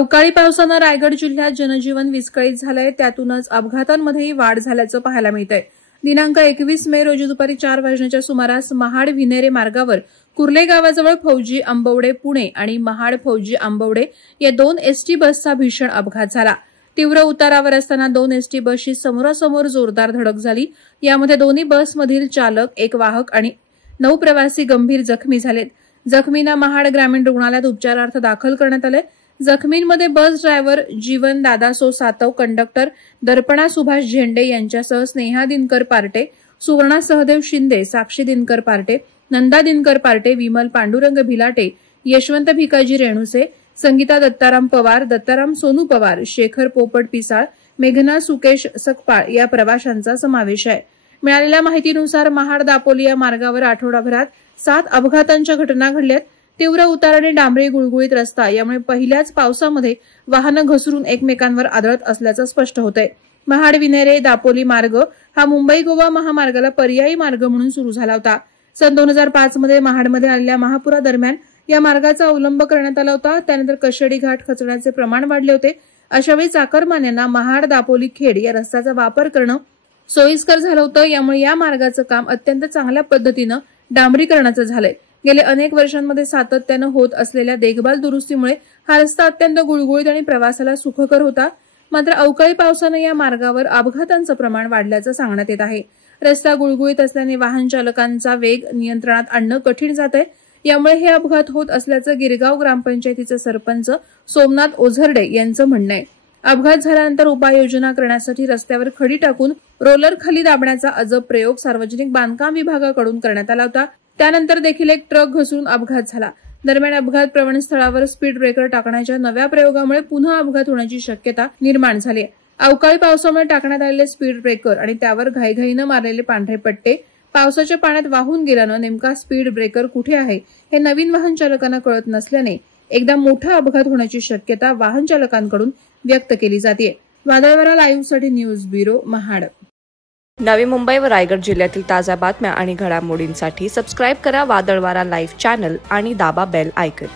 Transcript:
अवकाळी पावसानं रायगड जिल्ह्यात जनजीवन विस्कळीत झालंय। त्यातूनच अपघातांमध्येही वाढ झाल्याचं पाहायला मिळतंय। दिनांक 21 मे रोजी दुपारी 4 वाजण्याच्या सुमारास महाड विनेरे मार्गावर कुर्ले गावाजवळ फौजी आंबवडे पुणे आणि महाड फौजी आंबवडे या 2 एसटी बसचा भीषण अपघात झाला। तीव्र उतारावर असताना 2 एसटी बसची समोरासमोर जोरदार धडक झाली। यामध्ये दोन्ही बसमधील चालक, एक वाहक आणि 9 प्रवासी गंभीर जखमी झालेत। जखमींना महाड ग्रामीण रुग्णालयात उपचारार्थ दाखल करण्यात आले। जखमींमध्ये बस ड्रायव्हर जीवन दादासो सातव, कंडक्टर दर्पणा सुभाष झेंडे यांच्यासह स्नेहा दिनकर पार्टे, सुवर्णा सहदेव शिंदे, साक्षी दिनकर पार्टे, नंदा दिनकर पार्टे, विमल पांडुरंग भिलाटे, यशवंत भिकाजी रेणुसे, संगीता दत्ताराम पवार, दत्ताराम सोनू पवार, शेखर पोपट पिसाळ, मेघना सुकेश सकपाळ या प्रवाशांचा समावेश आहे। मिळालेल्या माहितीनुसार महाड दापोली या मार्गावर आठवडाभरात 7 अपघातांच्या घटना घडल्यात। तीव्र उतार आणि डांबरी गुळगुळीत रस्ता यामुळे पहिल्याच पावसामध्ये वाहनं घसरून एकमेकांवर आदळत असल्याचं स्पष्ट होतंय। महाड विनेरे दापोली मार्ग हा मुंबई गोवा महामार्गाला पर्यायी मार्ग म्हणून सुरू झाला होता। सन 2005 मध्ये महाडमध्ये आलेल्या महापुरादरम्यान या मार्गाचा अवलंब करण्यात आला होता। त्यानंतर कशेडी घाट खचण्याचे प्रमाण वाढले होते। अशावेळी चाकरमान्यांना महाड दापोली खेड या रस्त्याचा वापर करणं सोयीस्कर झालं होतं। यामुळे या मार्गाचं काम अत्यंत चांगल्या पद्धतीनं डांबरीकरणाचं झालंय। गेल्या अनेक वर्षांमध्ये सातत्यानं होत असलेल्या देखभाल दुरुस्तीमुळे हा रस्ता अत्यंत गुळगुळीत आणि प्रवासाला सुखकर होता। मात्र अवकाळी पावसानं या मार्गावर अपघातांचं प्रमाण वाढल्याचं सांगण्यात येत आहे। रस्ता गुळगुळीत असल्याने वाहन चालकांचा वेग नियंत्रणात आणणं कठीण जात आहे। यामुळे हे अपघात होत असल्याचं गिरगाव ग्रामपंचायतीचे सरपंच सोमनाथ ओझरडे यांचं म्हणणं आहे। अपघात झाल्यानंतर उपाययोजना करण्यासाठी रस्त्यावर खडी टाकून रोलर खाली दाबण्याचा अजब प्रयोग सार्वजनिक बांधकाम विभागाकडून करण्यात आला होता। त्यानंतर देखील एक ट्रक घसरून अपघात झाला। दरम्यान अपघात प्रवण स्थळावर स्पीड ब्रेकर टाकण्याच्या नव्या प्रयोगामुळे पुन्हा अपघात होण्याची शक्यता निर्माण झाली आहे। अवकाळी पावसामुळे टाकण्यात आलेले स्पीड ब्रेकर आणि त्यावर घाईघाईनं मारलेले पांढरे पट्टे पावसाच्या पाण्यात वाहून गेल्यानं नेमका स्पीड ब्रेकर कुठे आहे हे नवीन वाहन चालकांना कळत नसल्याने एकदा मोठा अपघात होण्याची शक्यता वाहन चालकांकडून व्यक्त केली जाते। वादळवारा लाईव्हसाठी न्यूज ब्युरो, महाड। नवी मुंबई व रायगड जिल्ह्यातील ताज्या बातम्या आणि घडामोडींसाठी सबस्क्राईब करा वादळवारा लाईव्ह चॅनल आणि दाबा बेल आयकॉन।